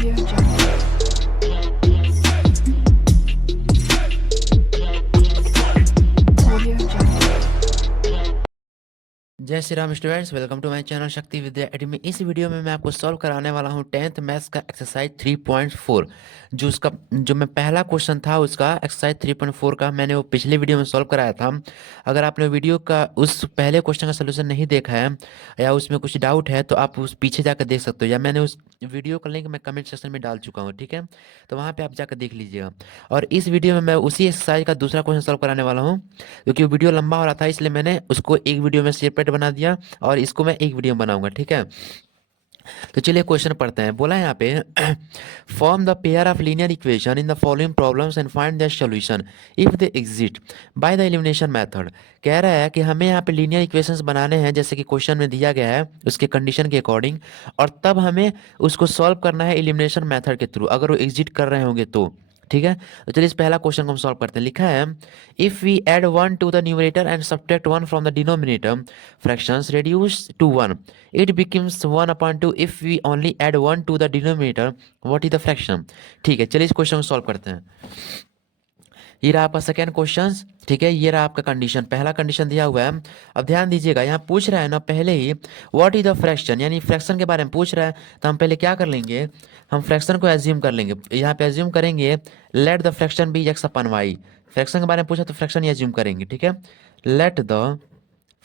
Audio Jungle. Audio Jungle. जय Shri Ram students, welcome to my channel Shakti Vidya academy. इस video में मैं आपको सॉल्व कराने वाला हूं 10th मैथ्स का एक्सरसाइज 3.4। जो मैं पहला क्वेश्चन था उसका एक्सरसाइज 3.4 का मैंने वो पिछले वीडियो में सॉल्व कराया था। अगर आपने वीडियो का उस पहले क्वेश्चन का सोल्यूशन नहीं देखा है या उसमें कुछ डाउट है तो आप उस पीछे जाकर देख सकते हो, या मैंने उस वीडियो का लिंक मैं कमेंट सेक्शन में डाल चुका हूँ, ठीक है। तो वहाँ पर आप जाकर देख लीजिएगा। और इस वीडियो में मैं उसी एक्सरसाइज का दूसरा क्वेश्चन सॉल्व कराने वाला हूँ। क्योंकि वो वीडियो लंबा हो रहा था इसलिए मैंने उसको एक वीडियो में सेपरेट बना दिया और इसको मैं एक वीडियो में बनाऊंगा, ठीक है। तो चलिए क्वेश्चन पढ़ते हैं। बोला है यहाँ पे form the pair of linear equation in the following problems and find their solution if they exist by the elimination method. कह रहा है कि हमें यहाँ पे लीनियर इक्वेशंस बनाने हैं जैसे कि क्वेश्चन में दिया गया है उसके कंडीशन के अकॉर्डिंग, और तब हमें उसको सॉल्व करना है एलिमिनेशन मेथड के थ्रू, अगर वो एग्जिट कर रहे होंगे तो, ठीक है। तो चलिए इस पहला क्वेश्चन को हम सॉल्व करते हैं। लिखा है if we add one to the numerator and subtract one from the denominator, fractions reduce to 1, it becomes 1 upon 2 if we only add 1 to the denominator, what is the fraction। ठीक है, चलिए इस question को solve करते हैं। ये रहा आपका सेकेंड क्वेश्चन, ठीक है। ये रहा आपका कंडीशन, पहला कंडीशन दिया हुआ है। अब ध्यान दीजिएगा, यहाँ पूछ रहा है ना पहले ही व्हाट इज द फ्रैक्शन, यानी फ्रैक्शन के बारे में पूछ रहा है। तो हम पहले क्या कर लेंगे, हम फ्रैक्शन को एज्यूम कर लेंगे। यहाँ पे एज्यूम करेंगे let the fraction be x upon y. Fraction के बारे में पूछा तो फ्रैक्शन ही एज्यूम करेंगे, ठीक है। Let the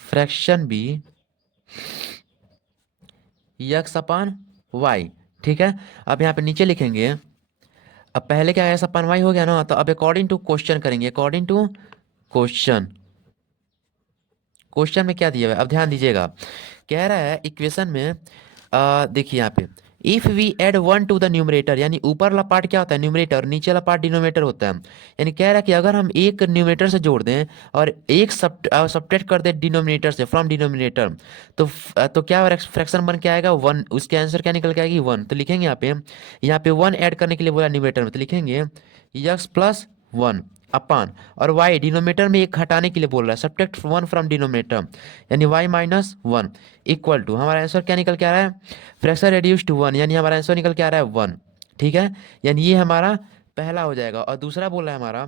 fraction be x upon y, ठीक है। अब यहाँ पे नीचे लिखेंगे, अब पहले क्या है ऐसा अपन वाई हो गया ना, तो अब अकॉर्डिंग टू क्वेश्चन करेंगे, अकॉर्डिंग टू क्वेश्चन। क्वेश्चन में क्या दिया हुआ है अब ध्यान दीजिएगा। कह रहा है इक्वेशन में देखिए यहाँ पे if we add one to the numerator, यानी ऊपर वाला पार्ट क्या होता है न्यूमरेटर, नीचे वाला पार्ट डिनोमिनेटर होता है। यानी कह रहा है कि अगर हम एक न्यूमरेटर से जोड़ दें और एक सब्ट्रैक्ट कर दें डिनोमिनेटर से, फ्रॉम डिनोमिनेटर, तो क्या फ्रैक्शन बन के आएगा वन। उसके आंसर क्या निकल के आएगी वन। तो लिखेंगे यहाँ पे वन ऐड करने के लिए बोला न्यूमरेटर में, तो लिखेंगे यक्स प्लस वन अपान, और y डिनोमिनेटर में एक हटाने के लिए बोल रहा है सब्ट्रैक्ट वन फ्रॉम डिनोमिनेटर, यानी y minus one equal to, हमारा आंसर क्या निकल के आ रहा है फ्रैक्शन रेड्यूस टू वन, यानी हमारा आंसर निकल के आ रहा है वन, ठीक है। यानी ये हमारा पहला हो जाएगा। और दूसरा बोल रहा है हमारा,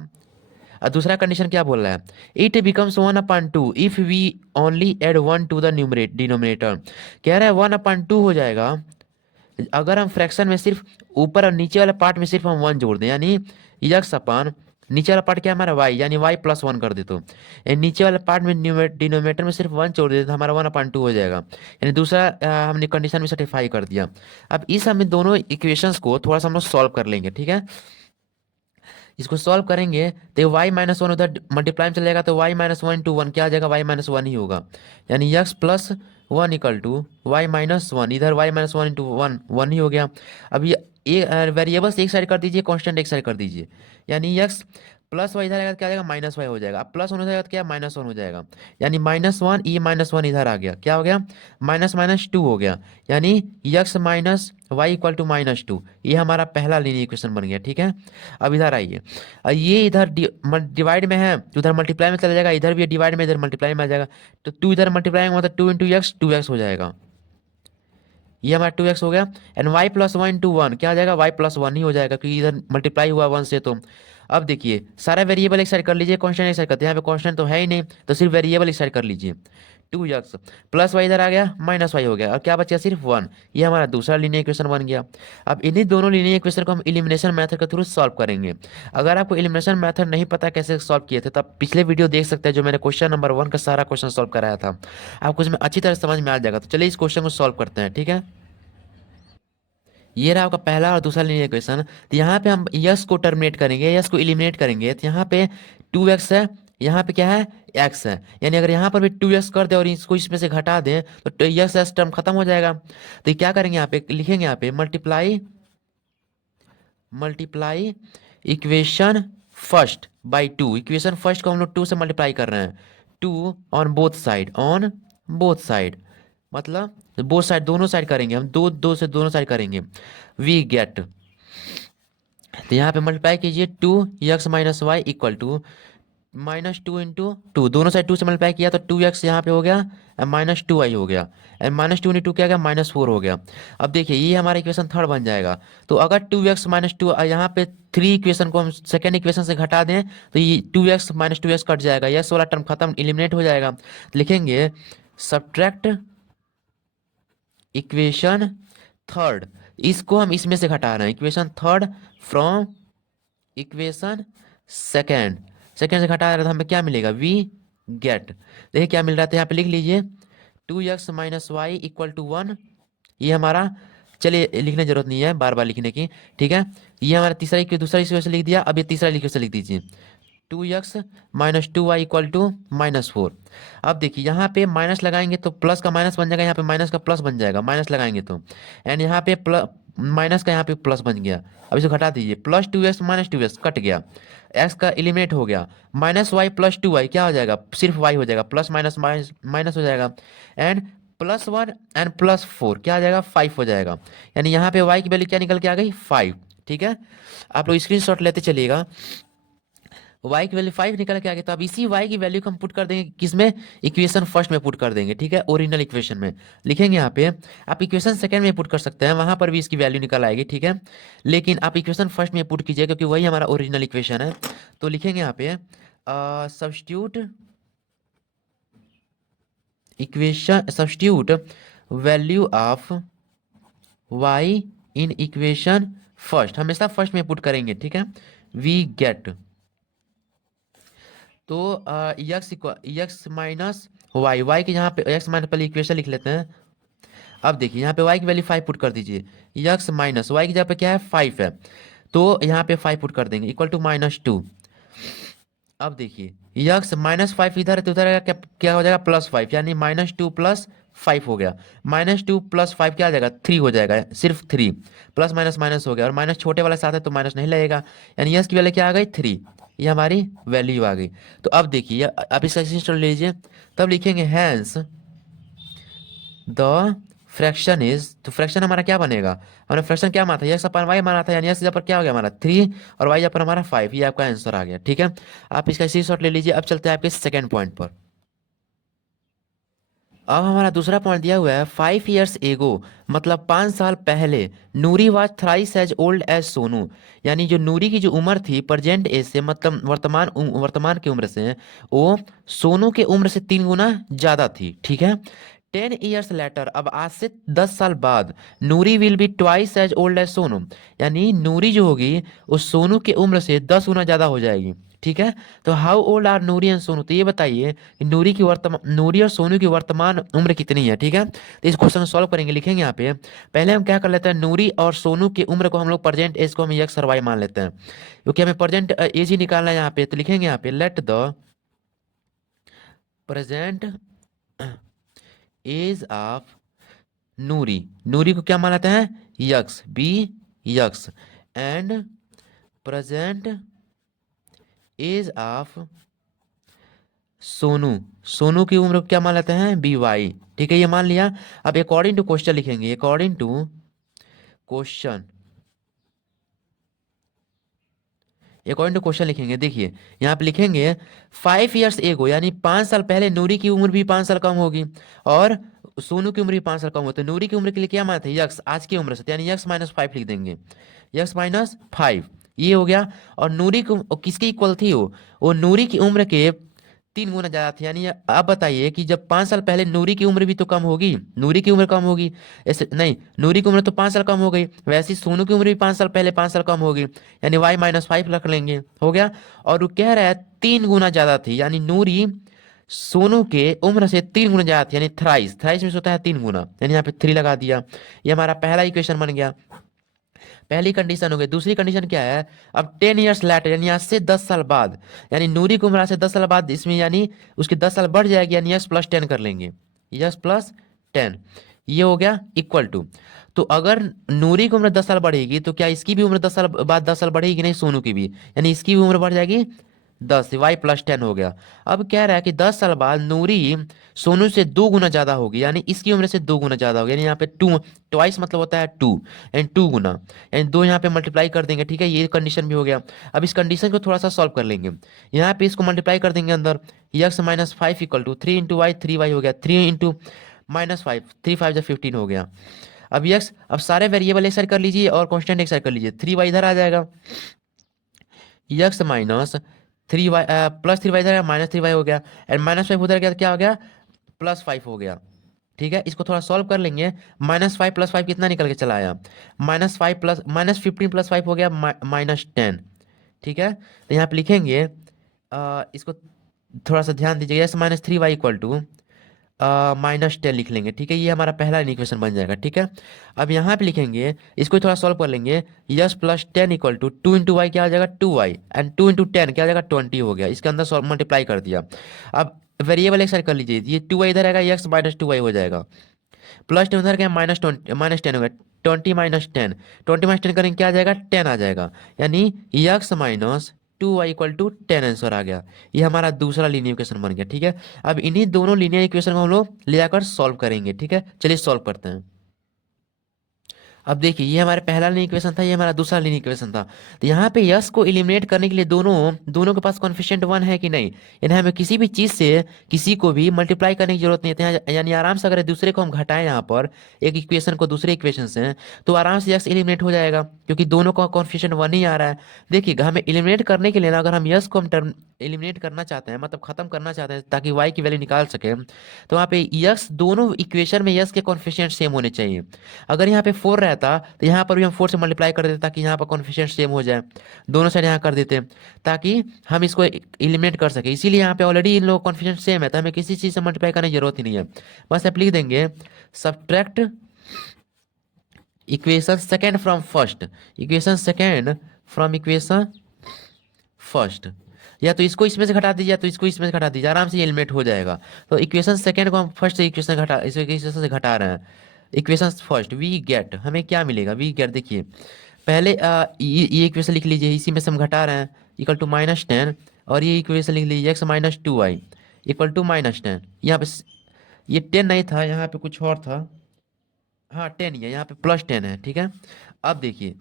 दूसरा कंडीशन क्या बोल रहा है, it becomes one upon two if we only add one to the numerator denominator. कह रहा है वन अपॉन टू हो जाएगा अगर हम फ्रैक्शन में सिर्फ ऊपर और नीचे वाले पार्ट में सिर्फ हम वन जोड़ दें, यानी यक्स अपान नीचे वाला पार्ट क्या है हमारा वाई, यानी वाई प्लस वन कर दे तो नीचे वाले पार्ट में डिनोमिनेटर में सिर्फ वन जोड़ दे तो हमारा वन अपॉन टू हो जाएगा। यानी दूसरा हमने कंडीशन में सेटिफाई कर दिया। अब इस हमें दोनों इक्वेशंस को थोड़ा सा हम लोग सॉल्व कर लेंगे, ठीक है। इसको सॉल्व करेंगे तो वाई माइनस वन उधर मल्टीप्लाई में चले जाएगा, तो y minus one into one क्या आ जाएगा वाई माइनस वन ही होगा, यानी x plus one equal to y minus one, इधर y minus one into one one ही हो गया। अब ये वेरिएबल्स एक साइड कर दीजिए, कांस्टेंट एक साइड कर दीजिए, यानी यक्स प्लस वाई इधर आएगा तो क्या आ जाएगा माइनस वाई हो जाएगा। अब प्लस वन हो जाएगा तो क्या माइनस वन हो जाएगा, यानी minus one E minus one इधर आ गया, क्या हो गया माइनस माइनस टू हो गया, यानी x minus y equal to minus two. ये हमारा पहला लीनियर इक्वेशन बन गया, ठीक है। अब इधर आइए, ये इधर डिवाइड में है तो उधर मल्टीप्लाई में चला जाएगा, इधर भी डिवाइड में इधर मल्टीप्लाई में आ जाएगा, तो टू इधर मल्टीप्लाई में मतलब two into x two x हो जाएगा, ये हमारा टू एक्स हो गया। And y plus one into one क्या हो जाएगा वाई प्लस वन ही हो जाएगा क्योंकि इधर मल्टीप्लाई हुआ वन से। तो अब देखिए सारा वेरिएबल एक साइड कर लीजिए, कांस्टेंट एक साइड करते हैं, यहाँ पे कांस्टेंट तो है ही नहीं तो सिर्फ वेरिएबल एक साइड कर लीजिए। टू एक्स प्लस वाई इधर आ गया माइनस वाई हो गया, और क्या बचा सिर्फ वन। ये हमारा दूसरा लीनियर इक्वेशन बन गया। अब इन्हीं दोनों लीनियर इक्वेशन को हम एलिमिनेशन मेथड के थ्रू सॉल्व करेंगे। अगर आपको एलिमिनेशन मेथड नहीं पता कैसे सॉल्व किए थे तो आप पिछले वीडियो देख सकते हैं जो मैंने क्वेश्चन नंबर वन का सारा क्वेश्चन सॉल्व कराया था, आपको इसमें अच्छी तरह समझ में आ जाएगा। तो चलिए इस क्वेश्चन को सॉल्व करते हैं, ठीक है। ये रहा आपका पहला और दूसरा लीनियर इक्वेशन। तो यहाँ पे हम यस को टर्मिनेट करेंगे, यस को एलिमिनेट करेंगे, तो यहाँ पे टू एक्स है, यहाँ पे क्या है एक्स है, यानी अगर यहाँ पर भी टू एक्स कर दे और इसको इसमें से घटा दें तो यस एक्स टर्म खत्म हो जाएगा। तो क्या करेंगे यहाँ पे लिखेंगे यहाँ पे multiply multiply equation first by two. Equation first को हम लोग टू से मल्टीप्लाई कर रहे हैं, two on both side, on both side मतलब बोथ साइड दोनों साइड करेंगे हम, दो दो से दोनों साइड करेंगे। वी गेट, तो यहाँ पे मल्टीप्लाई कीजिए two x minus y equal to -2 × 2, दोनों साइड 2 से मल्टीप्लाई किया तो 2x यहाँ पे हो गया एंड -2y हो गया एंड -2 × 2 क्या गया -4 हो गया। अब देखिए ये हमारा इक्वेशन थर्ड बन जाएगा। तो अगर 2x -2 यहाँ पे 3 इक्वेशन को हम सेकेंड इक्वेशन से घटा दें तो ये 2x -2x कट जाएगा, यस वाला टर्म खत्म, एलिमिनेट हो जाएगा। लिखेंगे सब्ट्रैक्ट इक्वेशन थर्ड, इसको हम इसमें से घटा रहे हैं, equation third from equation second, second से घटा रहे तो हमें क्या मिलेगा, वी गेट, देखिए क्या मिल रहा था यहाँ पे लिख लीजिए 2x - y = 1, ये हमारा, चलिए लिखने की जरूरत नहीं है बार बार लिखने की, ठीक है। ये हमारा तीसरा दूसरा इक्वेशन लिख दिया, अब ये तीसरा इक्वेशन लिख दीजिए 2x - 2y = -4। अब देखिए यहाँ पे माइनस लगाएंगे तो प्लस का माइनस बन जाएगा, यहाँ पे माइनस का प्लस बन जाएगा, माइनस लगाएंगे तो, एंड यहाँ पे माइनस का यहाँ पे प्लस बन गया। अब इसे घटा दीजिए, +2x - 2x कट गया, x का एलिमिनेट हो गया, -y + 2y क्या हो जाएगा, सिर्फ y हो जाएगा, प्लस माइनस माइनस माइनस हो जाएगा, एंड +1 एंड +4 क्या आ जाएगा, 5 हो जाएगा। यानी यहाँ पे y की वैल्यू क्या निकल के आ गई, 5, ठीक है। आप लोग स्क्रीनशॉट लेते चलिएगा, y की वैल्यू 5 निकल के आ गई। तो अब इसी y की वैल्यू को हम पुट कर देंगे किसमें, इक्वेशन फर्स्ट में पुट कर देंगे, ठीक है, ओरिजिनल इक्वेशन में लिखेंगे। यहाँ पे आप इक्वेशन सेकंड में पुट कर सकते हैं, वहां पर भी इसकी वैल्यू निकल आएगी, ठीक है, लेकिन आप इक्वेशन फर्स्ट में पुट कीजिए क्योंकि वही हमारा ओरिजिनल इक्वेशन है। तो लिखेंगे यहाँ पे substitute equation, substitute value of y in equation first, हमेशा फर्स्ट में पुट करेंगे, ठीक है। वी गेट, तो यक्स माइनस वाई, वाई के यहाँ पे एक्स माइनस, पहले इक्वेशन लिख लेते हैं। अब देखिए यहाँ पे y की वैल्यू 5 पुट कर दीजिए, यक्स माइनस वाई की जगह पे क्या है 5 है, तो यहाँ पे 5 पुट कर देंगे इक्वल टू -2। अब देखिए यक्स -5 इधर है तो उधर क्या क्या हो जाएगा, +5, यानी -2 + 5 हो गया, -2 + 5 क्या आ जाएगा, 3 हो जाएगा, सिर्फ 3, प्लस माइनस माइनस हो गया, और माइनस छोटे वाले साथ है तो माइनस नहीं लगेगा, यानी यस की वैल्यू क्या आ गई 3, ये हमारी वैल्यू आ गई। तो अब देखिए आप इसका स्क्रीनशॉट ले लीजिए, तब लिखेंगे हैंस द फ्रैक्शन इज, तो फ्रैक्शन हमारा क्या बनेगा, हमारा फ्रैक्शन क्या माना था, यस अपन वाई माना था, यानी यस पर क्या हो गया हमारा 3 और वाई पर हमारा 5, ये आपका आंसर आ गया, ठीक है। आप इसका स्क्रीनशॉट ले लीजिए। अब चलते हैं आपके सेकंड पॉइंट पर। अब हमारा दूसरा पॉइंट दिया हुआ है 5 years एगो, मतलब 5 साल पहले, Noori was thrice as old as Sonu, यानी जो नूरी की जो उम्र थी प्रेजेंट एज से, मतलब वर्तमान की उम्र से, वो सोनू के उम्र से 3 गुना ज्यादा थी, ठीक है। 10 years लेटर, अब आज से 10 साल बाद, Noori will be twice as old as Sonu, यानी नूरी जो होगी वो सोनू के उम्र से 10 गुना ज्यादा हो जाएगी, ठीक है। तो how old are Noori and Sonu, तो ये बताइए कि नूरी और सोनू की वर्तमान उम्र कितनी है, ठीक है। तो इस क्वेश्चन को सॉल्व करेंगे, लिखेंगे यहाँ पे, पहले हम क्या कर लेते हैं, नूरी और सोनू की उम्र को हम लोग प्रेजेंट एज को हम एक्स और वाई मान लेते हैं, क्योंकि हमें प्रेजेंट एज ही निकालना है यहाँ पे। तो लिखेंगे यहाँ पे let the present age of Noori, Noori को क्या मान लेते हैं, x, be x, and present age of Sonu, Sonu की उम्र को क्या मान लेते हैं, बी वाई, ठीक है, ये मान लिया। अब अकॉर्डिंग टू क्वेश्चन लिखेंगे, according to question, according to question लिखेंगे, देखिए यहाँ पे लिखेंगे 5 years एगो, यानी 5 साल पहले नूरी की उम्र भी 5 साल कम होगी और सोनू की उम्र भी 5 साल कम होती है। नूरी की उम्र के लिए क्या मानते हैं, यक्स, आज की उम्र से, यानी यक्स -5 लिख देंगे, यक्स -5, ये हो गया। और नूरी को किसकी इक्वल थी, वो नूरी की उम्र के 3 गुना ज्यादा थी, यानी आप बताइए कि जब 5 साल पहले नूरी की उम्र भी तो कम होगी, नूरी की उम्र कम होगी, ऐसे नहीं, नूरी की उम्र तो 5 साल कम हो गई, वैसे ही सोनू की उम्र भी 5 साल पहले 5 साल कम होगी, यानी y -5 रख लेंगे, हो गया। और वो कह रहा है 3 गुना ज्यादा थी, यानी नूरी सोनू के उम्र से 3 गुना ज्यादा थी, यानी थ्राइस, थ्राइस में होता है 3 गुना, यानी यहाँ पे 3 लगा दिया, ये हमारा पहला इक्वेशन बन गया, पहली कंडीशन हो गई। दूसरी कंडीशन क्या है, अब 10 years लेटर, यानी आज से 10 साल बाद, यानी नूरी की उम्र आज से 10 साल बाद, इसमें यानी उसकी 10 साल बढ़ जाएगी, यानी यस +10 कर लेंगे, यस +10, ये हो गया इक्वल टू। तो अगर नूरी की उम्र 10 साल बढ़ेगी तो क्या इसकी भी उम्र 10 साल बाद 10 साल बढ़ेगी, नहीं, सोनू की भी, यानी इसकी भी उम्र बढ़ जाएगी 10 वाई प्लस 10 हो गया। अब कह रहा है कि 10 साल बाद नूरी सोनू से 2 गुना ज्यादा होगी, यानी इसकी उम्र से 2 गुना ज्यादा होगी, यानी यहाँ पे टू, ट्वाइस मतलब होता है 2, एंड 2 गुना, यानी दो यहाँ पे मल्टीप्लाई कर देंगे। ठीक है, ये कंडीशन भी हो गया। अब इस कंडीशन को थोड़ा सा सॉल्व कर लेंगे। यहाँ पे इसको मल्टीप्लाई कर देंगे अंदर, x minus 5 equal to 3 × y, 3y हो गया, 3 × -5, 3 × 5 = 15 हो गया। अब यक्स, अब सारे वेरिएबल एक साइड कर लीजिए और कांस्टेंट एक साइड कर लीजिए, 3y इधर आ जाएगा, x minus 3y plus 3y इधर -3y हो गया, एंड -5 उधर गया तो क्या हो गया, +5 हो गया। ठीक है, इसको थोड़ा सॉल्व कर लेंगे। -5 + 5 कितना निकल के चला आया, -5 प्लस -15 + 5 हो गया -10। ठीक है, तो यहाँ पे लिखेंगे इसको थोड़ा सा ध्यान दीजिएगा, yes minus 3y equal to -10 लिख लेंगे। ठीक है, ये हमारा पहला इक्वेशन बन जाएगा। ठीक है, अब यहाँ पे लिखेंगे, इसको थोड़ा सॉल्व कर लेंगे, x plus 10 equal to 2 × y क्या हो जाएगा 2y, एंड 2 × 10 क्या हो जाएगा 20 हो गया। इसके अंदर मल्टीप्लाई कर दिया। अब वेरिएबल एक साइड कर लीजिए, ये 2y इधर आएगा, यक्स माइनस 2y हो जाएगा, प्लस 10 उधर गया -10 हो गया, 20 -10, 20 -10 करेंगे क्या आ जाएगा 10 आ जाएगा, यानी x minus 2y equal to 10 answer आ गया। ये हमारा दूसरा लीनियर इक्वेशन बन गया। ठीक है, अब इन्हीं दोनों लीनियर इक्वेशन को हम लोग ले जाकर सॉल्व करेंगे। ठीक है, चलिए सॉल्व करते हैं। अब देखिए, ये हमारा पहला लीनियर इक्वेशन था, ये हमारा दूसरा लीनियर इक्वेशन था। तो यहाँ पे यस को एलिमिनेट करने के लिए दोनों दोनों के पास कॉन्फिशिएंट 1 है कि नहीं, यानी हमें किसी भी चीज से किसी को भी मल्टीप्लाई करने की जरूरत नहीं है। यानी आराम से अगर दूसरे को हम घटाएं यहाँ पर, एक इक्वेशन को दूसरे इक्वेशन से, तो आराम से यस एलिमिनेट हो जाएगा, क्योंकि दोनों का कॉन्फिशिएंट 1 ही आ रहा है। देखिए, हमें एलिमिनेट करने के लिए ना, अगर हम यस को हम टर्म एलिमिनेट करना चाहते हैं, मतलब खत्म करना चाहते हैं ताकि वाई की वैल्यू निकाल सके, तो वहाँ पे यस, दोनों इक्वेशन में यस के कॉन्फिशिएंट सेम होने चाहिए। अगर यहाँ पे 4 रहता तो यहाँ पर भी हम 4 से मल्टीप्लाई कर देते ताकि यहाँ पर कॉन्फिशिएंट सेम हो जाए, दोनों साइड यहाँ कर देते ताकि हम इसको एलिमिनेट कर सके। इसीलिए यहाँ पे ऑलरेडी इन लोगों का कॉन्फिशिएंट सेम है, तो हमें किसी चीज़ से मल्टीप्लाई करने की जरूरत ही नहीं है। बस आप लिख देंगे subtract equation second from first, equation second from equation first, या तो इसको इसमें से घटा दीजिए या तो इसको इसमें से घटा दीजिए, आराम से एलिमिनेट हो जाएगा। तो इक्वेशन सेकेंड को हम फर्स्ट इक्वेशन घटा इस इक्वेशन से घटा रहे हैं, इक्वेशन फर्स्ट वी गेट, हमें क्या मिलेगा वी गेट। देखिए पहले ये इक्वेशन लिख लीजिए, इसी में से हम घटा रहे हैं, इक्वल टू -10, और ये इक्वेशन लिख लीजिए x minus 2y equal to -10। यहाँ पे ये 10 नहीं था, यहाँ पे कुछ और था, हाँ 10 ही है, यहाँ पे +10 है। ठीक है, अब देखिए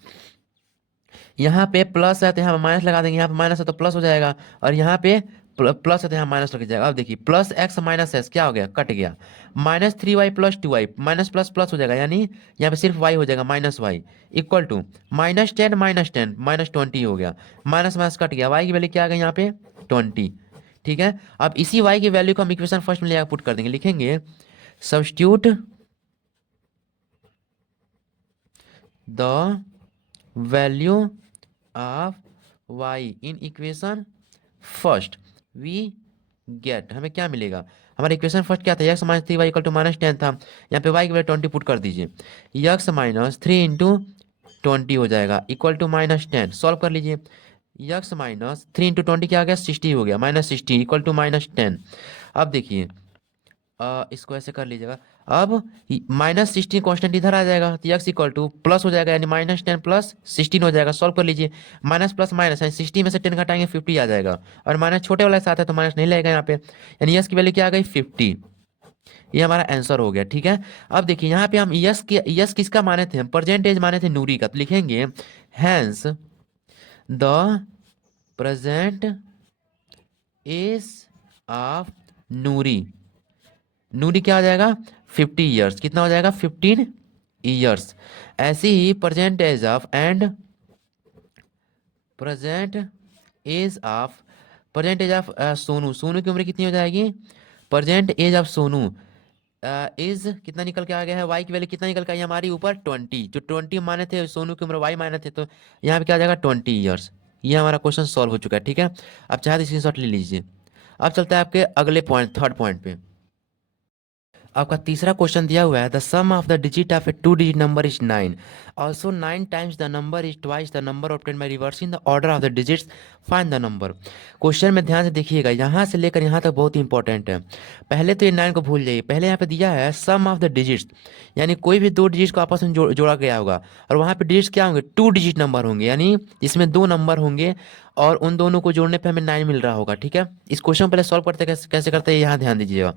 यहाँ पे प्लस है तो यहाँ माइनस लगा देंगे, यहाँ पे माइनस है तो प्लस हो जाएगा, और यहाँ पे प्लस है तो यहाँ माइनस लग जाएगा। अब देखिए प्लस एक्स माइनस एस क्या हो गया, कट गया, -3y + 2y, minus plus plus हो जाएगा, यानी यहाँ पे सिर्फ y हो जाएगा -y इक्वल टू -10 -20 हो गया, माइनस माइनस कट गया, y की वैल्यू क्या आ गई यहाँ पे 20। ठीक है, अब इसी y की वैल्यू को हम इक्वेशन फर्स्ट में ले पुट कर देंगे, लिखेंगे substitute the value of y in equation first we get, हमें क्या मिलेगा, हमारा इक्वेशन फर्स्ट क्या था, x minus 3y equal to -10 था, यहाँ पे y की वैल्यू 20 पुट कर दीजिए, यक्स माइनस 3 × 20 हो जाएगा इक्वल टू -10, सॉल्व कर लीजिए, यक्स माइनस 3 × 20 क्या आ गया 60 हो गया, -60 इक्वल टू -10। अब देखिए इसको ऐसे कर लीजिएगा, अब -16 कॉन्स्टेंट इधर आ जाएगा तो यक्स इक्वल टू प्लस हो जाएगा, यानी -10 + 16 हो जाएगा, सॉल्व कर लीजिए, माइनस प्लस माइनस है, 60 में से 10 घटाएंगे 50 आ जाएगा, और माइनस छोटे वाले साथ है तो माइनस नहीं लगेगा यहाँ पे, यानी यस की वैल्यू क्या आ गई 50। ये हमारा आंसर हो गया। ठीक है, अब देखिए यहाँ पे हम यस किसका माने थे, हम परसेंटेज माने थे नूरी का, तो लिखेंगे hence the present age of Noori, Noori क्या हो जाएगा 50 ईयर्स, कितना हो जाएगा 15 ईयर्स। ऐसे ही present age of and present age of Sonu, Sonu की उम्र कितनी हो जाएगी, present age of Sonu age कितना निकल के आ गया है, वाई की वैल्यू कितना निकल के आई हमारी ऊपर 20, जो 20 माने थे सोनू की उम्र वाई माने थे, तो यहाँ पे क्या आ जाएगा 20 ईयर्स। ये हमारा क्वेश्चन सॉल्व हो चुका है। ठीक है, अब चाहे तो स्क्रीनशॉट ले लीजिए। अब चलता है आपके अगले पॉइंट, थर्ड पॉइंट पे। आपका तीसरा क्वेश्चन दिया हुआ है the sum of the digit of a two digit number is 9, also 9 times the number is twice the number obtained by reversing the order of the digits, find the number. Question में ध्यान से देखिएगा, यहाँ से लेकर यहाँ तक बहुत इंपॉर्टेंट है। पहले तो ये 9 को भूल जाइए, पहले यहाँ पे दिया है सम ऑफ द डिजिट्स, यानी कोई भी दो डिजिट को आपस में जोड़ा गया होगा, और वहाँ पे डिजिट्स क्या होंगे, टू डिजिट नंबर होंगे, यानी इसमें दो नंबर होंगे और उन दोनों को जोड़ने पे हमें 9 मिल रहा होगा। ठीक है, इस क्वेश्चन पहले सॉल्व करते कैसे कैसे करते हैं, यहाँ ध्यान दीजिएगा।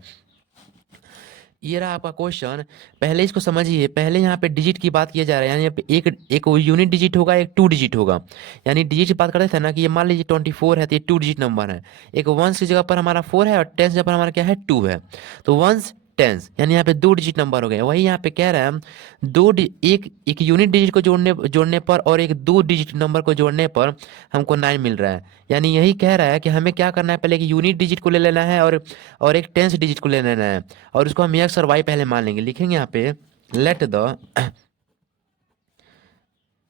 ये रहा आपका क्वेश्चन, पहले इसको समझिए। पहले यहाँ पे डिजिट की बात किया जा रहा है, यानी यहाँ पे एक एक यूनिट डिजिट होगा, एक टू डिजिट होगा। यानी डिजिट की बात करते थे ना कि ये मान लीजिए 24 है, तो ये टू डिजिट नंबर है। एक वंस की जगह पर हमारा 4 है और टेंस जगह पर हमारा क्या है, 2 है। तो वंस टेंस यानी यहाँ पे दो डिजिट नंबर हो गए। वही यहाँ पे कह रहे हैं हम एक एक यूनिट डिजिट को जोड़ने जोड़ने पर और एक दो डिजिट नंबर को जोड़ने पर हमको 9 मिल रहा है। यानी यही कह रहा है कि हमें क्या करना है, पहले एक यूनिट डिजिट को ले लेना है और एक टेंस डिजिट को ले लेना है, और उसको हम एक्स और वाई पहले मान लेंगे। लिखेंगे यहाँ पे let the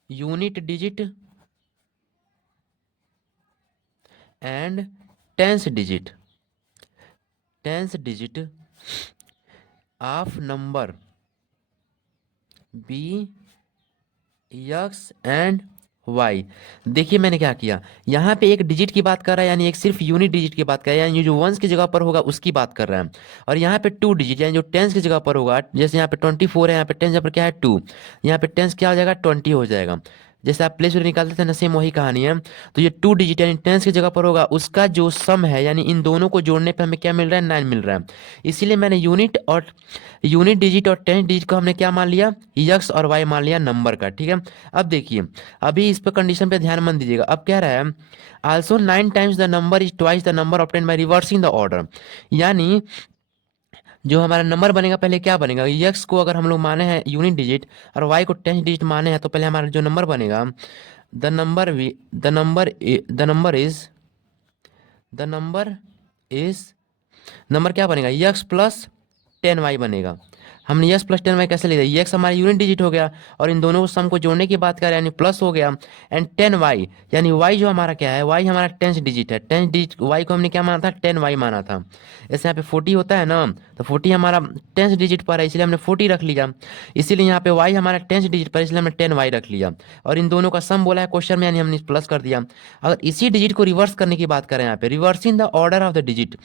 unit digit and tens digit of number be x and y. देखिए मैंने क्या किया, यहाँ पे एक डिजिट की बात कर रहा है, यानी एक सिर्फ यूनिट डिजिट की बात कर रहा है, यानी जो वंस की जगह पर होगा उसकी बात कर रहा है। और यहाँ पे टू डिजिट यानी जो टेंस की जगह पर होगा, जैसे यहाँ पे 24 है, यहाँ पे टेंस जगह पर क्या है 2, यहाँ पे टेंस क्या हो जाएगा 20 हो जाएगा। जैसे आप प्लेस निकालते थे ना, सेम वही कहानी है। तो ये टू डिजिट यानी टेंस की जगह पर होगा, उसका जो सम है यानी इन दोनों को जोड़ने पे हमें क्या मिल रहा है, 9 मिल रहा है। इसीलिए मैंने यूनिट डिजिट और टेंस डिजिट को हमने क्या मान लिया, यक्स और वाई मान लिया नंबर का। ठीक है, अब देखिए, अभी इस पर कंडीशन पे ध्यान मत दीजिएगा। अब कह रहा है also 9 times the number is twice the number obtained by reversing the order. यानी जो हमारा नंबर बनेगा, पहले क्या बनेगा, यक्स को अगर हम लोग माने हैं यूनिट डिजिट और वाई को टेंस डिजिट माने हैं, तो पहले हमारा जो नंबर बनेगा, the number we the number is number क्या बनेगा, यक्स प्लस 10y बनेगा। हमने यक्स प्लस 10y कैसे लिखा, यक्स हमारा यूनिट डिजिट हो गया और इन दोनों को सम को जोड़ने की बात करें यानी प्लस हो गया, एंड 10y यानी y जो हमारा क्या है, y हमारा टेंस डिजिट है। टेंस डिजिट y को हमने क्या माना था, 10y माना था। जैसे यहाँ पे 40 होता है ना, तो 40 हमारा टेंस डिजिट पर है, इसलिए हमने 40 रख लिया। इसीलिए यहाँ पे y हमारा टेंस डिजिट पर, इसलिए हमने 10y रख लिया। और इन दोनों का सम बोला है क्वेश्चन में, यानी हमने प्लस कर दिया। अगर इसी डिजिट को रिवर्स करने की बात करें, यहाँ पे reversing the order of the digit,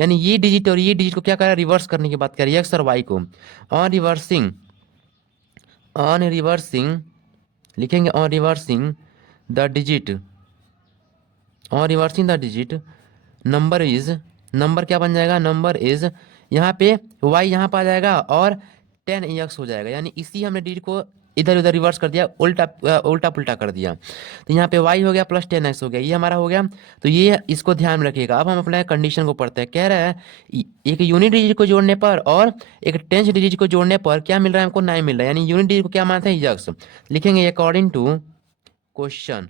यानी ये डिजिट और ये डिजिट को क्या करें, रिवर्स करने की बात करें, एक्स और वाई को। ऑन रिवर्सिंग लिखेंगे on reversing the digit number क्या बन जाएगा, नंबर इज यहाँ पे y यहाँ पे आ जाएगा और 10x हो जाएगा। यानी इसी हमने डिजिट को इधर उधर रिवर्स कर दिया, उल्टा पुल्टा कर दिया। तो यहाँ पे y हो गया प्लस 10x हो गया, ये हमारा हो गया। तो ये इसको ध्यान में रखिएगा। अब हम अपना कंडीशन को पढ़ते हैं। कह रहा है एक यूनिट डिजिट को जोड़ने पर और एक टेंस डिजिट को जोड़ने पर क्या मिल रहा है, हमको 9 मिल रहा है। यानी यूनिट डिजिट को क्या मानते हैं, यक्स। लिखेंगे अकॉर्डिंग टू क्वेश्चन,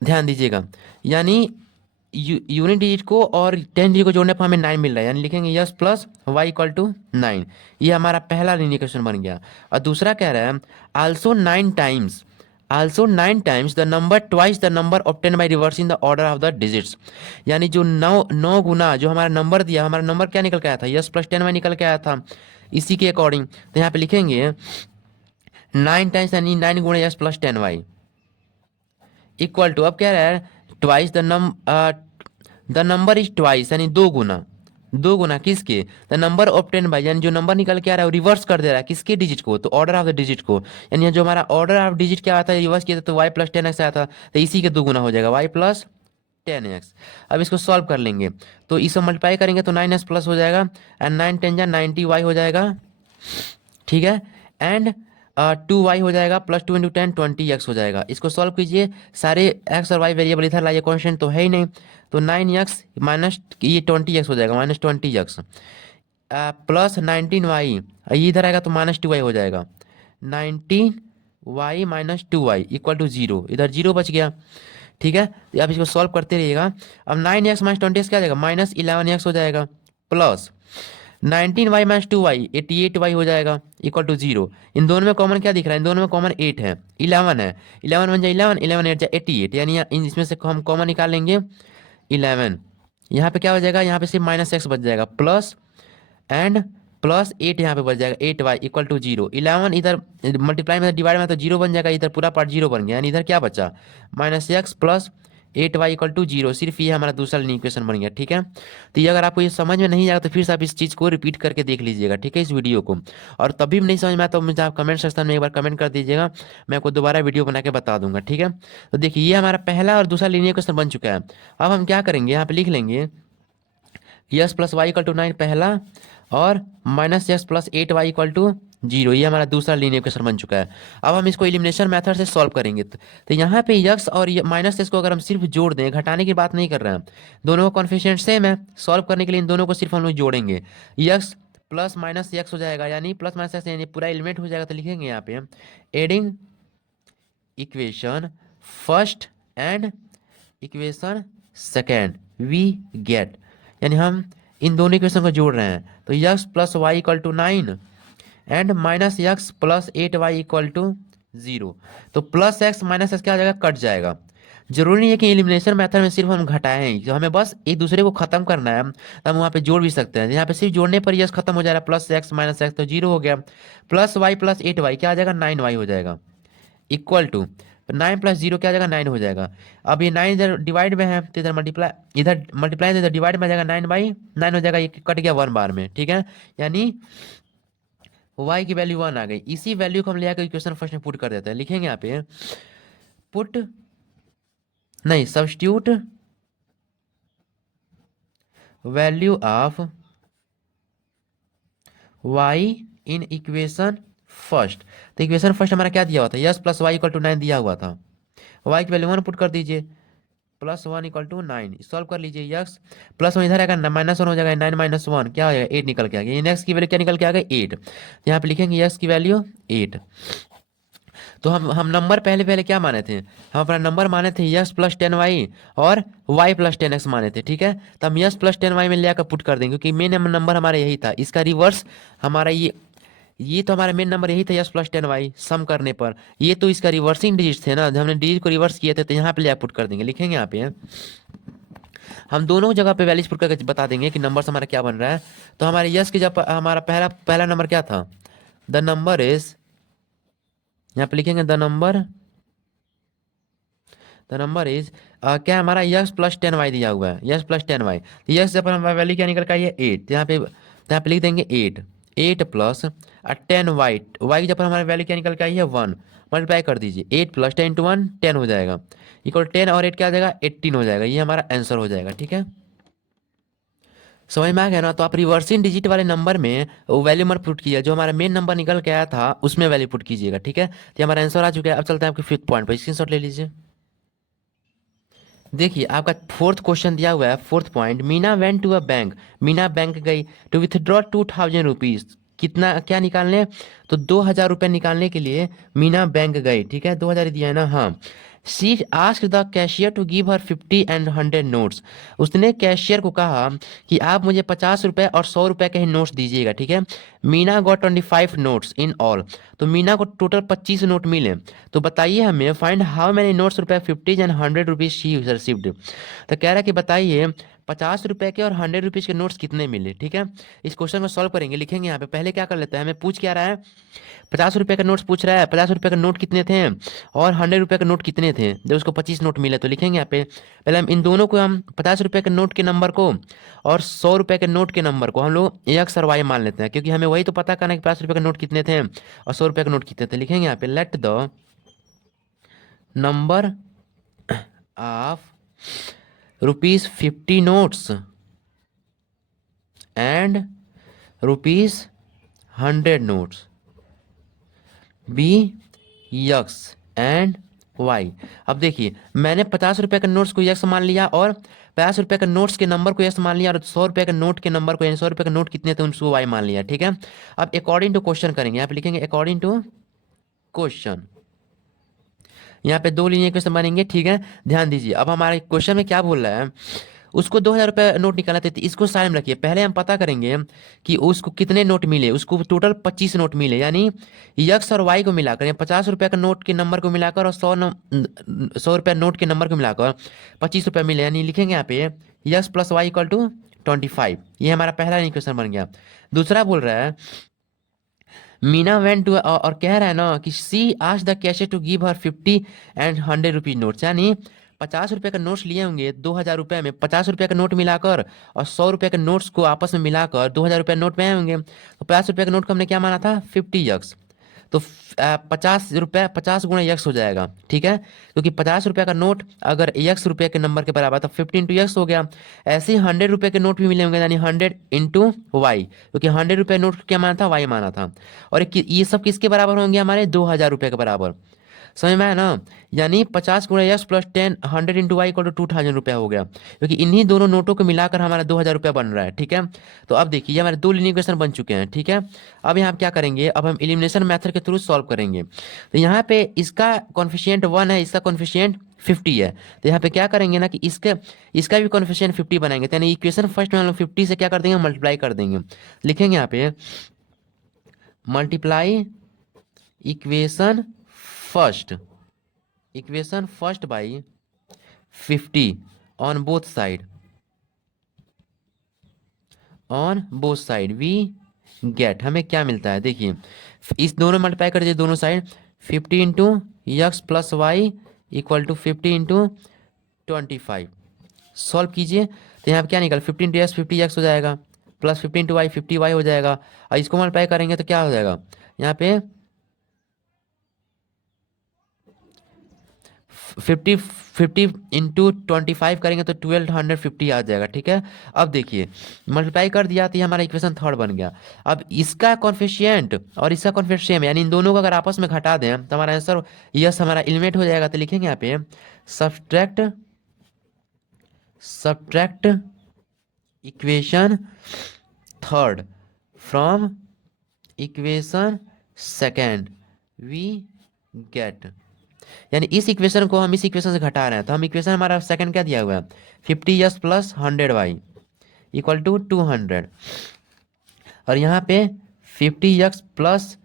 ध्यान दीजिएगा। यानी यूनिट डिजिट को और टेंस डिजिट को जोड़ने पर हमें 9 मिल रहा है, यानी लिखेंगे x plus y equal to 9। ये हमारा पहला इंडिकेशन बन गया। और दूसरा कह रहा है also 9 times the number twice the number obtain bye reversing the order of the digits. यानी जो 9 गुना जो हमारा नंबर दिया, हमारा नंबर क्या निकल के आया था, यस प्लस 10y निकल के आया था। इसी के अकॉर्डिंग तो यहाँ पे लिखेंगे 9 टाइम्स यानी 9 गुणा yes plus 10y equal to, अब कह रहा है twice the number is twice यानी दो गुना किसके, द नंबर ऑब्टेन बाय, यानी जो नंबर निकल के आ रहा है वो रिवर्स कर दे रहा है किसके, डिजिट को, तो ऑर्डर ऑफ द डिजिट को। यानी जो हमारा ऑर्डर ऑफ डिजिट क्या आता है, रिवर्स किया था तो y प्लस 10x आया था, तो इसी के 2 गुना हो जाएगा, y प्लस 10x। अब इसको सॉल्व कर लेंगे तो इसको मल्टीप्लाई करेंगे तो 9x प्लस हो जाएगा, एंड 9 10 जा 90y हो जाएगा। ठीक है, एंड 2y हो जाएगा प्लस 2 इंटू 10 20x हो जाएगा। इसको सॉल्व कीजिए, सारे x और y वेरिएबल इधर लाइए, कॉन्स्टेंट तो है ही नहीं, तो 9x माइनस ये 20x हो जाएगा, माइनस 20x प्लस 19y, ये इधर आएगा तो माइनस 2y हो जाएगा, 19y minus 2y equal to 0, इधर 0 बच गया। ठीक है, तो आप इसको सॉल्व करते रहिएगा। अब 9x माइनस 20x क्या हो जाएगा, माइनस 11x हो जाएगा, plus 19y minus 2y 88y हो जाएगा इक्वल टू 0। इन दोनों में कॉमन क्या दिख रहा है, इन दोनों में कॉमन 8 है, 11 है, 11 बन जाए 11, 11 8 जाए 88, यानी इसमें से हम कॉमन निकाल लेंगे 11। यहाँ पे क्या हो जाएगा, यहाँ पे सिर्फ माइनस एक्स बच जाएगा, प्लस एंड प्लस 8 यहाँ पे बच जाएगा, 8y इक्वल टू 0, 11 इधर मल्टीप्लाई में डिवाइड में तो 0 बन जाएगा, इधर पूरा पार्ट 0 बन गया, यानी इधर क्या बचा, minus x plus 8y equal to 0, सिर्फ ये हमारा दूसरा लीनियर इक्वेशन बन गया। ठीक है, तो ये अगर आपको ये समझ में नहीं आया तो फिर से आप इस चीज़ को रिपीट करके देख लीजिएगा, ठीक है, इस वीडियो को। और तभी भी नहीं समझ में आया तो मुझे आप कमेंट सेक्शन में एक बार कमेंट कर दीजिएगा, मैं आपको दोबारा वीडियो बना के बता दूंगा। ठीक है, तो देखिए ये हमारा पहला और दूसरा लीनियर इक्वेशन बन चुका है। अब हम क्या करेंगे, यहाँ पे लिख लेंगे x plus y equal to 9 पहला, और minus x plus 8y equal to 0, ये हमारा दूसरा लीनियर इक्वेशन बन चुका है। अब हम इसको एलिमिनेशन मेथड से सॉल्व करेंगे, तो यहाँ पे यक्स और माइनस एक्स को अगर हम सिर्फ जोड़ दें, घटाने की बात नहीं कर रहे हैं, दोनों का कॉन्फिशिएंट सेम है, सॉल्व करने के लिए इन दोनों को सिर्फ हम लोग जोड़ेंगे, यक्स प्लस माइनस एक्स हो जाएगा, यानी प्लस माइनस एक्स यानी पूरा एलिमेंट हो जाएगा। तो लिखेंगे यहाँ पे adding equation first and equation second we get, यानी हम इन दोनों इक्वेशन को जोड़ रहे हैं, तो x plus y equal to 9 and minus x plus 8y equal to 0, तो प्लस एक्स माइनस एक्स क्या हो जाएगा, कट जाएगा। जरूरी नहीं है कि एलिमिनेशन मेथड में सिर्फ हम घटाएं, तो हमें बस एक दूसरे को खत्म करना है, तो हम वहाँ पे जोड़ भी सकते हैं। यहाँ पे सिर्फ जोड़ने पर यस खत्म हो जाएगा, प्लस एक्स माइनस एक्स तो 0 हो गया, प्लस वाई प्लस 8y क्या आ जाएगा, 9y हो जाएगा, इक्वल टू 9 प्लस 0 क्या आ जाएगा, 9 हो जाएगा। अब ये 9 इधर डिवाइड में है तो इधर मल्टीप्लाई, इधर डिवाइड में आ जाएगा, 9/9 हो जाएगा, ये कट गया 1 बार में। ठीक है, यानी y की वैल्यू 1 आ गई। इसी वैल्यू को हम ले आकर इक्वेशन फर्स्ट में पुट कर देते हैं, लिखेंगे यहाँ पे पुट नहीं substitute value of y in equation first. तो इक्वेशन फर्स्ट हमारा क्या दिया हुआ था, x plus y equal to 9 दिया हुआ था, y की वैल्यू 1 पुट कर दीजिए, प्लस 1 इक्वल टू 9 सॉल्व कर लीजिए, यक्स प्लस 1 इधर आएगा, माइनस 1 हो जाएगा, 9 माइनस 1 क्या हो जाएगा, 8 निकल के आ गया, एक्स की वैल्यू क्या निकल के आ गई, 8। यहाँ पे लिखेंगे यक्स की वैल्यू 8। तो हम नंबर पहले पहले क्या माने थे, हम अपना नंबर माने थे यस प्लस 10y और y प्लस 10x माने थे। ठीक है, तो हम यस प्लस 10y में ले आकर पुट कर देंगे, क्योंकि मेन नंबर हमारा यही था, इसका रिवर्स हमारा ये तो हमारा मेन नंबर यही था यस प्लस 10y सम करने पर, ये तो इसका रिवर्सिंग डिजिट थे ना, जब हमने डिजिट को रिवर्स किए थे, तो यहाँ पे ले पुट कर देंगे, लिखेंगे यहाँ पे हम दोनों जगह पे वैल्यूज पुट करके बता देंगे कि नंबर हमारा क्या बन रहा है। तो हमारे यस के जब हमारा पहला पहला नंबर क्या था, द नंबर इज, यहाँ पे लिखेंगे द नंबर इज क्या हमारा यस प्लस 10y दिया हुआ है, यस प्लस 10y, यस जब हमारा वैल्यू क्या निकल का है, 8, यहाँ पे लिख देंगे 8 प्लस 10y, y की जब हमारा वैल्यू क्या निकल के आई है 1, मल्टीप्लाई कर दीजिए, 8 प्लस 10 इंटू 1 10 हो जाएगा, इक्वल 10 और 8 क्या आ जाएगा, 18 हो जाएगा, ये हमारा आंसर हो जाएगा। ठीक है, समझ में आ गया ना। तो आप रिवर्सिंग डिजिट वाले नंबर में वो वैल्यू मत पुट कीजिए, जो हमारा मेन नंबर निकल के आया था उसमें वैल्यू पुट कीजिएगा। ठीक है, तो हमारा आंसर आ चुका है। अब चलते हैं आपके फिफ्थ पॉइंट पर, स्क्रीनशॉट ले लीजिए। देखिए आपका फोर्थ क्वेश्चन दिया हुआ है, fourth point, Meena went to a bank, Meena bank गई टू विथड्रॉ 2000 रुपीज, कितना क्या निकालने, तो 2000 रुपये निकालने के लिए मीना बैंक गई। ठीक है, 2000 दिया है ना, हाँ। She ask the cashier to give her 50 and 100 notes, उसने कैशियर को कहा कि आप मुझे 50 रुपये और 100 रुपये के ही नोट्स दीजिएगा। ठीक है, Meena got 25 notes in all, तो मीना को टोटल 25 नोट मिले। तो बताइए हमें, फाइंड हाउ मैनी नोट्स रुपये 50 एंड 100 रुपीज शी रिसीव्ड। तो कह रहा है कि बताइए 50 रुपये के और 100 रुपीज़ के नोट्स कितने मिले। ठीक है, इस क्वेश्चन को सॉल्व करेंगे, लिखेंगे यहाँ पे, पहले क्या कर लेते हैं, हमें पूछ क्या रहा है, 50 रुपये का नोट्स पूछ रहा है, 50 रुपये का नोट कितने थे और 100 रुपये का नोट कितने थे, जब उसको 25 नोट मिले। तो लिखेंगे यहाँ पे, पहले हम इन दोनों को, हम 50 रुपये के नोट के नंबर को और 100 रुपये के नोट के नंबर को हम लोग एक्स और वाई मान लेते हैं, क्योंकि हमें वही तो पता करना है कि 50 रुपये के नोट कितने थे और 100 रुपये के नोट कितने थे। लिखेंगे यहाँ पे, let the number of ₹50 notes and ₹100 notes be x and y. अब देखिए मैंने 50 रुपये के नोट्स को यक्स मान लिया और 50 रुपये के नोट्स के नंबर को यक्स मान लिया, और 100 रुपये के नोट के नंबर को, यानी 100 रुपये के नोट कितने थे उनको वाई मान लिया। ठीक है, अब अकॉर्डिंग टू क्वेश्चन करेंगे, यहाँ पे लिखेंगे अकॉर्डिंग टू क्वेश्चन, यहाँ पे 2 लीनियर इक्वेशन बनेंगे। ठीक है, ध्यान दीजिए, अब हमारे क्वेश्चन में क्या बोल रहा है, उसको 2000 रुपये नोट निकालना था, तो इसको साइड में रखिए, पहले हम पता करेंगे कि उसको कितने नोट मिले, उसको टोटल 25 नोट मिले, यानी यक्स और वाई को मिलाकर, 50 रुपये का नोट के नंबर को मिलाकर और 100 रुपये नोट के नंबर को मिलाकर 25 रुपये मिले, यानी लिखेंगे यहाँ पे x plus y equal to 25। ये हमारा पहला इक्वेशन बन गया। दूसरा बोल रहा है मीना वेंट टू, और कह रहा है ना कि she ask the cashier to give her 50 and 100 rupees notes, यानी 50 रुपये का नोट्स लिए होंगे 2000 रुपये में, 50 रुपये का नोट मिलाकर और 100 रुपये के नोट्स को आपस में मिलाकर 2000 रुपये नोट में आए होंगे। तो 50 रुपये का नोट को हमने क्या माना था 50 यक्स, तो 50 रुपये 50 गुणा यक्स हो जाएगा, ठीक है, क्योंकि 50 रुपये का नोट अगर यक्स रुपये के नंबर के बराबर तो 50 × यक्स हो गया। ऐसे ही 100 रुपये के नोट भी मिले होंगे, यानी 100 × वाई, क्योंकि 100 रुपये नोट क्या माना था वाई माना था। और ये सब किसके बराबर होंगे हमारे 2000 रुपये के बराबर, समझ में आया ना। यानी 50 × x plus 10 100 × y equal to 2000 रुपये हो गया, क्योंकि इन्हीं दोनों नोटों को मिलाकर हमारा 2000 रुपये बन रहा है, ठीक है। तो अब देखिए ये हमारे दो लीनियर इक्वेशन बन चुके हैं, ठीक है। अब यहाँ क्या करेंगे, अब हम एलिमिनेशन मेथड के थ्रू सॉल्व करेंगे। तो यहाँ पे इसका कॉन्फिशिएंट 1 है, इसका कॉन्फिशिएंट 50 है, तो यहाँ पे क्या करेंगे ना कि इसका भी कॉन्फिशिएंट 50 बनाएंगे, तो यानी इक्वेशन फर्स्ट में हम लोग 50 से क्या कर देंगे मल्टीप्लाई कर देंगे। लिखेंगे यहाँ पे multiply equation first by 50 on both side we get, हमें क्या मिलता है देखिए, इस दोनों मल्टीप्लाई कर दीजिए दोनों side, 50 × x plus y equal to 50 × 25। Solve कीजिए तो यहाँ पे क्या निकल 15 × यक्स 50 यक्स हो जाएगा, प्लस 15 × वाई 50 वाई हो जाएगा, और इसको मल्टीप्लाई करेंगे तो क्या हो जाएगा यहाँ पे 50 इंटू 25 करेंगे तो 1250 आ जाएगा, ठीक है। अब देखिए मल्टीप्लाई कर दिया तो ये हमारा इक्वेशन थर्ड बन गया। अब इसका कॉन्फिशिएंट और इसका कॉन्फिशिएंट सेम, यानी इन दोनों को अगर आपस में घटा दें तो हमारा आंसर यस हमारा एलिमिनेट हो जाएगा। तो लिखेंगे यहाँ पे subtract equation third from equation second we get, यानी इस इक्वेशन को हम इस इक्वेशन से घटा रहे हैं, तो हम इक्वेशन हमारा सेकंड क्या दिया हुआ है 50 प्लस 100 इक्वल टू 200, और यहाँ पे 50 प्लस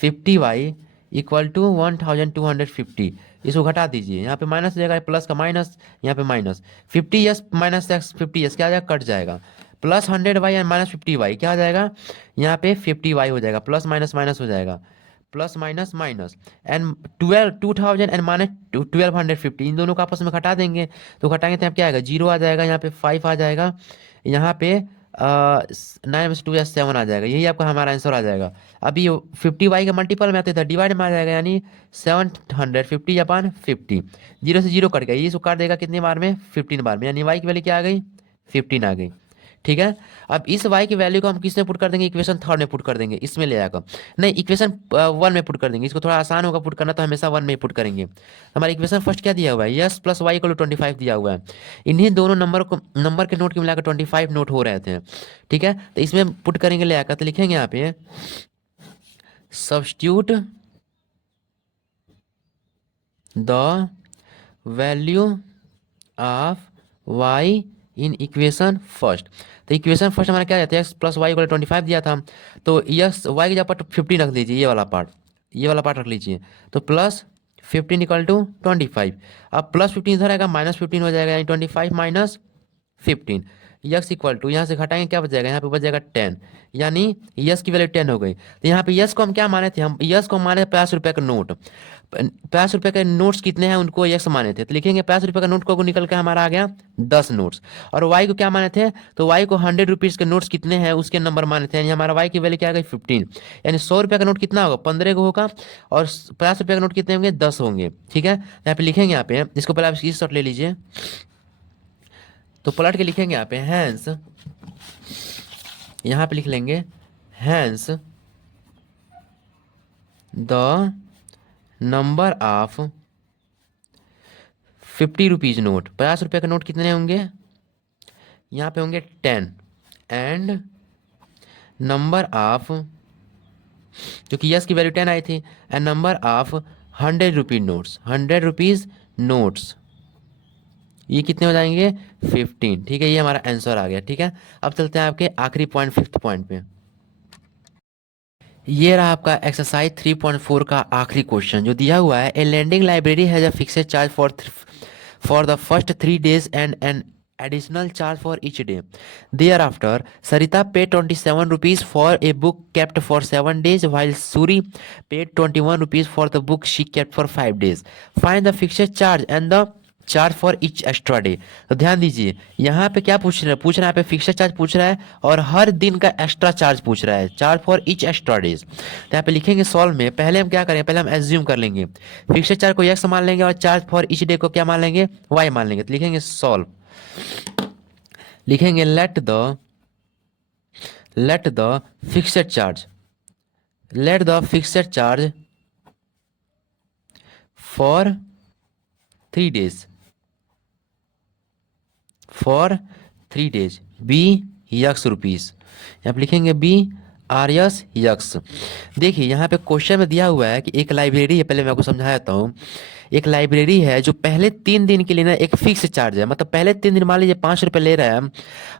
50 इक्वल टू 1250, इसको घटा दीजिए, यहाँ पे माइनस हो जाएगा, प्लस का माइनस, यहाँ पे माइनस 50 माइनस 50 क्या आ जाएगा कट जाएगा, प्लस 100 एंड माइनस 50 क्या आ जाएगा यहाँ पे 50 हो जाएगा, प्लस माइनस माइनस हो जाएगा, plus minus minus and 2000 and minus 1250, इन दोनों को आपस में घटा देंगे, तो घटाएंगे तो यहाँ क्या आएगा 0 आ जाएगा, यहाँ पे 5 आ जाएगा, यहाँ पे 9 में से 2 या 7 आ जाएगा, यही आपका हमारा आंसर आ जाएगा। अभी 50 का मल्टीपल में आते थे डिवाइड में आ जाएगा, यानी 750/50, 0 से 0 कट गया, ये इसको काट देगा कितने बार में 15 बार में, यानी वाई की वैल्यू क्या आ गई 15 आ गई, ठीक है। अब इस y की वैल्यू को हम किस में पुट कर देंगे इक्वेशन थर्ड में पुट कर देंगे, इसमें ले आकर नहीं इक्वेशन 1 में पुट कर देंगे, इसको थोड़ा आसान होगा पुट करना, तो हमेशा 1 में पुट करेंगे। हमारा इक्वेशन फर्स्ट क्या दिया हुआ है x plus y equal to 25 दिया हुआ है, इन्हीं दोनों नंबर के नोट के मिलाकर 25 नोट हो रहे थे, ठीक है। तो इसमें पुट करेंगे ले आकर, तो लिखेंगे यहाँ पे substitute the value of y in equation first. तो इक्वेशन फर्स्ट हमारा क्या जाता है एक्स प्लस वाई इक्वल 25 दिया था, तो यस वाई की जगह पर 15 रख दीजिए, ये वाला पार्ट रख लीजिए, तो प्लस 15 इक्वल टू 25, अब प्लस 15 इधर आएगा माइनस 15 हो जाएगा, यानी 25 माइनस 15 यस इक्वल टू यहाँ से घटाएंगे क्या बच जाएगा यहाँ पे बच जाएगा 10, यानी यस की वैल्यू 10 हो गई। तो यहाँ पे यस को हम क्या माने थे, हम यस को माने 50 रुपये का नोट, 50 रुपये के नोट्स कितने हैं उनको यस माने थे, तो लिखेंगे 50 रुपये का नोट को निकल के हमारा आ गया 10 नोट्स, और वाई को क्या माने थे, तो वाई को 100 रुपीज़ के नोट्स कितने हैं उसके नंबर माने थे, यानी हमारा वाई की वैल्यू क्या आ गई 15, यानी 100 रुपये का नोट कितना होगा 15 को होगा, और 50 रुपये का नोट कितने होंगे 10 होंगे, ठीक है। यहाँ पे लिखेंगे यहाँ पे इसको पहले आप स्क्रीनशॉट ले लीजिए, तो पलट के लिखेंगे यहाँ पे हैंस, यहाँ पे लिख लेंगे hence the number of 50 rupees note, 50 रुपये का नोट कितने होंगे यहाँ पे होंगे 10, एंड नंबर ऑफ क्योंकि यस की वैल्यू 10 आई थी, and number of 100 rupees notes ये कितने हो जाएंगे 15, ठीक है, ये हमारा आंसर आ गया, ठीक है। अब चलते हैं आपके आखिरी पॉइंट 5th पॉइंट पे, ये रहा आपका एक्सरसाइज 3.4 का आखिरी क्वेश्चन जो दिया हुआ है, a lending library has a fixed charge for the first 3 days and an additional charge for each day. Thereafter, Sarita paid 27 rupees for a book kept for 7 days, while Suri paid 21 rupees for the book she kept for 5 days. Find the fixed charge and the charge for each extra day. तो ध्यान दीजिए यहाँ पे क्या पूछ रहा है यहाँ पे फिक्स्ड चार्ज पूछ रहा है और हर दिन का एक्स्ट्रा चार्ज पूछ रहा है, charge for each extra days. तो यहाँ पे लिखेंगे सॉल्व में, पहले हम क्या करें, पहले हम एज्यूम कर लेंगे फिक्स्ड चार्ज को एक्स मान लेंगे और चार्ज फॉर इच डे को क्या मान लेंगे, वाई मान लेंगे। तो लिखेंगे सॉल्व, लिखेंगे let the fixed charge for 3 days be x rupees. यहाँ पे लिखेंगे बी आर यस यक्स। देखिए यहाँ पे क्वेश्चन में दिया हुआ है कि एक लाइब्रेरी है, पहले मैं आपको समझा देता हूँ। एक लाइब्रेरी है जो पहले 3 दिन के लिए ना एक फिक्स चार्ज है, मतलब पहले 3 दिन मान लीजिए 5 रुपये ले रहा है,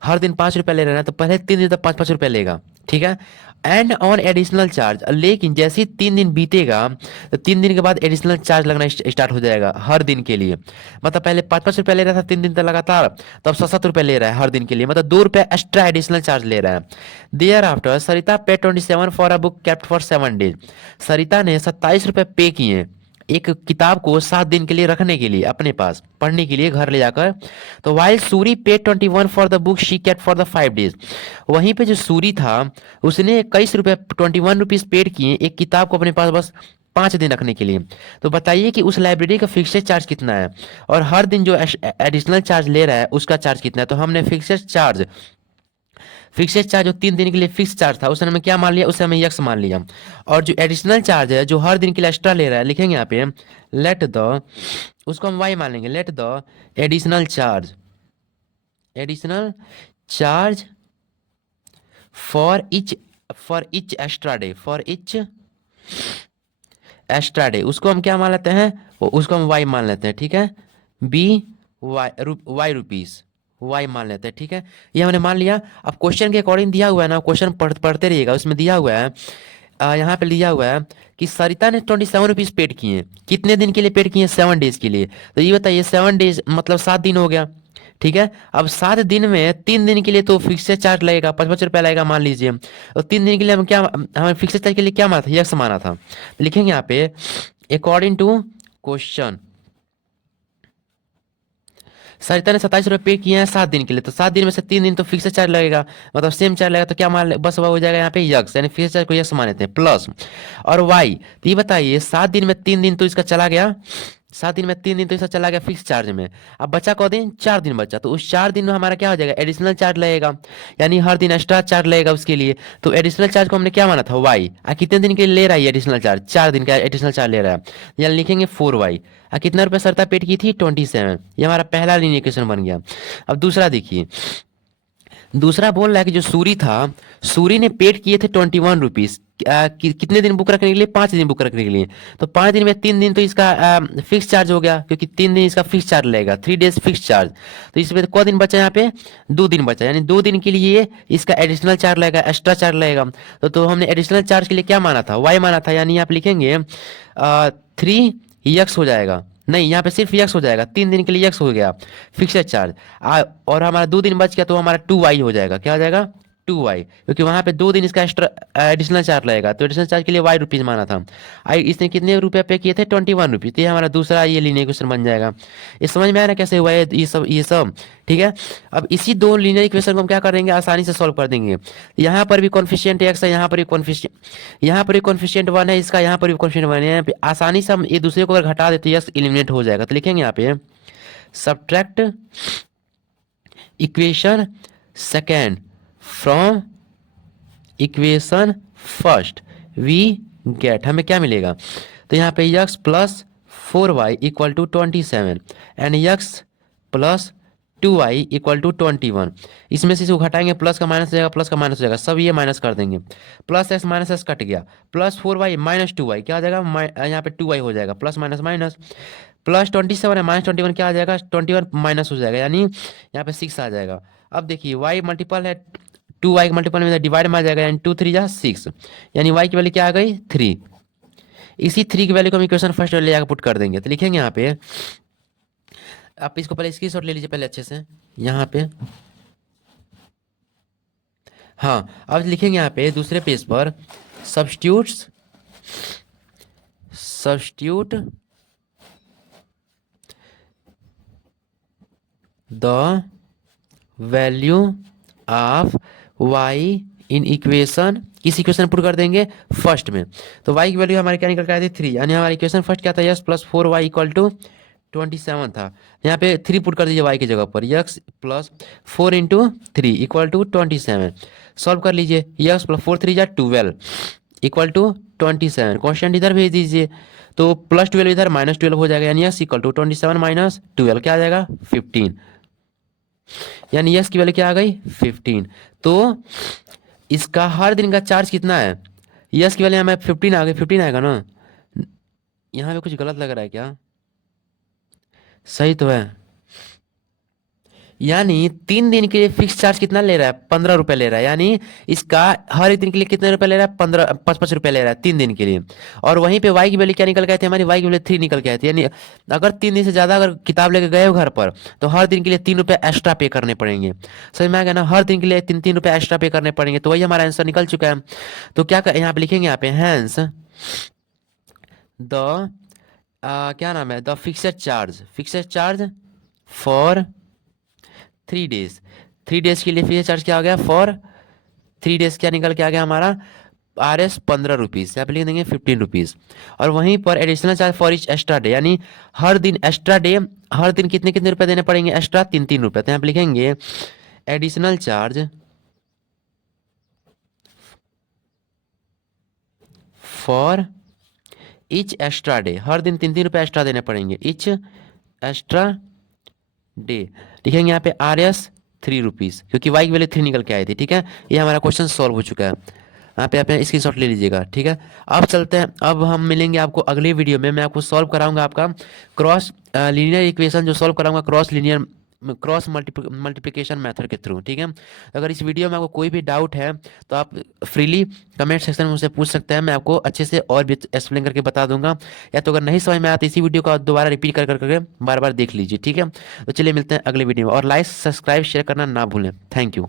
हर दिन 5 रुपये ले रहा है, तो पहले 3 दिन तक 5-5 रुपये लेगा, ठीक है। एंड ऑन एडिशनल चार्ज, लेकिन जैसे ही 3 दिन बीतेगा तो 3 दिन के बाद एडिशनल चार्ज लगना स्टार्ट हो जाएगा हर दिन के लिए। मतलब पहले 5-5 रुपये ले रहा था 3 दिन तक लगातार, तो अब 7-7 रुपये ले रहा है हर दिन के लिए, मतलब 2 रुपये एक्स्ट्रा एडिशनल चार्ज ले रहा है। There after Sarita pay 27 for a book kept for 7 days. Sarita ने 27 रुपये पे किए एक किताब को 7 दिन के लिए रखने के लिए अपने पास पढ़ने के लिए घर ले जाकर। तो वाइल सूरी पे 21 for the book she kept for the 5 days. वहीं पे जो सूरी था उसने 21 रुपये 21 रुपीज पेड किए एक किताब को अपने पास बस 5 दिन रखने के लिए। तो बताइए कि उस लाइब्रेरी का फिक्स्ड चार्ज कितना है और हर दिन जो एडिशनल चार्ज ले रहा है उसका चार्ज कितना है। तो हमने फिक्स्ड चार्ज जो 3 दिन के लिए फिक्स चार्ज था उसने हमें क्या मान लिया, उसे हमें यक्स मान लिया। और जो एडिशनल चार्ज है जो हर दिन के लिए एक्स्ट्रा ले रहा है, लिखेंगे यहाँ पे लेट द, उसको हम वाई मान लेंगे, let the additional charge for each extra day, उसको हम क्या मान लेते हैं, उसको हम वाई मान लेते हैं, ठीक है। बी वाई रुपीस वाई मान लेते हैं, ठीक है। ये हमने मान लिया। अब क्वेश्चन के अकॉर्डिंग दिया हुआ है ना, क्वेश्चन पढ़ते रहिएगा, उसमें दिया हुआ है यहाँ पे दिया हुआ है कि सरिता ने 27 रुपीज पेड किए, कितने दिन के लिए पेड किए, 7 डेज के लिए। तो ये बताइए 7 डेज मतलब 7 दिन हो गया, ठीक है। अब 7 दिन में 3 दिन के लिए तो फिक्स चार्ज लगेगा 5-5 रुपया लगेगा मान लीजिए। तो 3 दिन के लिए हमें फिक्स चार्ज के लिए क्या माना था, यक्स माना था। तो लिखेंगे यहाँ पे अकॉर्डिंग टू क्वेश्चन सरिता ने 27 रुपये पे किए हैं 7 दिन के लिए, तो 7 दिन में से 3 दिन तो फिक्स चार्ज लगेगा, मतलब सेम चार्ज लगेगा। तो क्या मान बस वो हो जाएगा यहाँ पे यक्स, यानी फिक्स चार्ज को यक्स मान लेते हैं प्लस और वाई। तो ये बताइए 7 दिन में 3 दिन तो इसका चला गया, 7 दिन में 3 दिन तो इसका चला गया फिक्स चार्ज में। अब बचा कौ दिन, 4 दिन बचा, तो उस 4 दिन में हमारा क्या हो जाएगा, एडिशनल चार्ज लगेगा, यानी हर दिन एक्स्ट्रा चार्ज लगेगा उसके लिए। तो एडिशनल चार्ज को हमने क्या माना था, वाई। कितने दिन के लिए ले रहा है एडिशनल चार्ज, 4 दिन का एडिशनल चार्ज ले रहा है, यानी लिखेंगे 4y। कितना रुपया सरिता पेड की थी, 27। ये हमारा पहला लीनियर इक्वेशन बन गया। अब दूसरा देखिए, दूसरा बोल रहा है कि जो सूरी था, सूरी ने पेड किए थे 21 रुपीज कितने दिन बुक रखने के लिए, 5 दिन बुक रखने के लिए। तो 5 दिन में 3 दिन तो इसका फिक्स चार्ज हो गया, क्योंकि 3 दिन इसका फिक्स चार्ज लगेगा, 3 डेज फिक्स चार्ज। तो इसमें कौ दिन बचा, यहाँ पे 2 दिन बचा, यानी 2 दिन के लिए इसका एडिशनल चार्ज लगेगा, एक्स्ट्रा चार्ज लगेगा। तो हमने एडिशनल चार्ज के लिए क्या माना था, वाई माना था, यानी आप लिखेंगे 3 यक्स हो जाएगा, नहीं यहाँ पे सिर्फ यक्स हो जाएगा, 3 दिन के लिए यक्स हो गया फिक्स्ड चार्ज। और हमारा 2 दिन बच गया तो हमारा 2y हो जाएगा, क्या हो जाएगा 2y, क्योंकि वहां पे 2 दिन इसका एक्स्ट्रा एडिशनल चार्ज लगेगा। तो एडिशनल चार्ज के लिए y रुपीज माना था, इसने कितने रुपए पे किए थे, 21 रुपीज। तो ये हमारा दूसरा ये लीनियर इक्वेशन बन जाएगा। ये समझ में आया ना कैसे हुआ है ये सब, ठीक है। अब इसी 2 लीनियर इक्वेशन को हम क्या करेंगे, आसानी से सॉल्व कर देंगे। यहाँ पर भी कॉन्फिशिएंट एक्स है, यहाँ पर भी कॉन्फिशिएंट 1 है इसका, यहाँ पर भी कॉन्फिशिएंट 1 है। आसानी से हम एक दूसरे को अगर घटा देते हैं, एक्स एलिमिनेट हो जाएगा। तो लिखेंगे यहाँ पे subtract equation second from equation first, we get, हमें क्या मिलेगा। तो यहाँ पे x plus 4y equal to 27 and x plus 2y equal to 21। इसमें से इसको घटाएंगे, प्लस का माइनस हो जाएगा, प्लस का माइनस हो जाएगा, सब ये माइनस कर देंगे। Plus x minus x cut गया, प्लस 4y माइनस 2y क्या हो जाएगा, यहाँ पे 2y हो जाएगा, प्लस माइनस माइनस, प्लस 27 है माइनस 21 क्या आ जाएगा, 21 माइनस हो जाएगा, यानी यहाँ पे 6 आ जाएगा। अब देखिए y मल्टीपल है 2y के मल्टीपल में डिवाइड में आ जाएगा, यानी 2 3 जा 6, यानी y की वैल्यू क्या आ गई 3। इसी 3 की वैल्यू को हम इक्वेशन फर्स्ट ले जाकर पुट कर देंगे। तो लिखेंगे यहाँ पे आप इसको पहले स्क्रीनशॉट ले लीजिए पहले अच्छे से यहाँ पे। हाँ, अब लिखेंगे यहाँ पे दूसरे पेज पर substitutes substitute the value of y in equation, किस इक्वेशन पुट कर देंगे फर्स्ट में। तो वाई की वैल्यू हमारे क्या निकल के आए थे 3, यानी हमारा इक्वेशन फर्स्ट क्या था, x plus 4y equal to 27 था। यहाँ पे 3 पुट कर दीजिए y की जगह पर, x plus 4 into 3 equal to 27। Solve कर लीजिए, यक्स प्लस 4 3 जा 12 इक्वल टू 27। कॉन्स्टेंट इधर भेज दीजिए, तो प्लस 12 इधर माइनस 12 हो जाएगा, यानी यस इक्वल टू 27 माइनस 12 क्या आ जाएगा 15, यानी यस की वैल्यू क्या आ गई 15। तो इसका हर दिन का चार्ज कितना है, यस की वैल्यू हमें 15 आ गई, 15 आएगा ना। यहाँ पे कुछ गलत लग रहा है क्या, सही तो है। यानी 3 दिन के लिए फिक्स चार्ज कितना ले रहा है 15 रुपए ले रहा है, यानी इसका हर एक दिन के लिए कितने रुपए ले रहा है 5 रुपए ले रहा है 3 दिन के लिए। और वहीं पे वाई की वैल्यू क्या निकल के आए थे, हमारी वाई की वैल्यू 3 निकल के आए थे, यानी अगर 3 दिन से ज्यादा अगर किताब लेके गए हो घर पर तो हर दिन के लिए 3 रुपए एक्स्ट्रा पे करने पड़ेंगे। समझ में आ गया ना, हर दिन के लिए 3 रुपए एक्स्ट्रा पे करने पड़ेंगे। तो वही हमारा आंसर निकल चुका है। तो क्या यहाँ पे लिखेंगे, यहाँ पे हैंस द क्या नाम है, the fixed charge for 3 days. 3 days के लिए फिक्स चार्ज क्या हो गया, फॉर 3 डेज क्या निकल के आ गया हमारा RS 15 रुपीज़, यहाँ पे लिख देंगे 15 रुपीज़। और वहीं पर additional charge for each extra day, यानी हर दिन एक्स्ट्रा डे, हर दिन कितने कितने रुपए देने पड़ेंगे एक्स्ट्रा 3 रुपए। तो यहाँ पे लिखेंगे additional charge for each extra day, हर दिन 3 रुपए एक्स्ट्रा देने पड़ेंगे इच एक्स्ट्रा डे। लिखेंगे यहाँ पे RS 3 रुपीज़, क्योंकि वाई की वैल्यू 3 निकल के आई थी। ठीक है, ये हमारा क्वेश्चन सॉल्व हो चुका है। यहाँ पे आप स्क्रीनशॉट ले लीजिएगा। ठीक है, अब चलते हैं, अब हम मिलेंगे आपको अगली वीडियो में। मैं आपको सॉल्व कराऊंगा आपका क्रॉस लीनियर इक्वेशन, जो सॉल्व कराऊंगा क्रॉस मल्टीप्लिकेशन मेथड के थ्रू। ठीक है, अगर इस वीडियो में आपको कोई भी डाउट है तो आप फ्रीली कमेंट सेक्शन में मुझसे पूछ सकते हैं, मैं आपको अच्छे से और भी एक्सप्लेन करके बता दूंगा। या तो अगर नहीं समझ में आया तो इसी वीडियो को दोबारा रिपीट कर करके बार बार देख लीजिए। ठीक है, तो चलिए मिलते हैं अगले वीडियो में, और लाइक सब्सक्राइब शेयर करना ना भूलें। Thank you.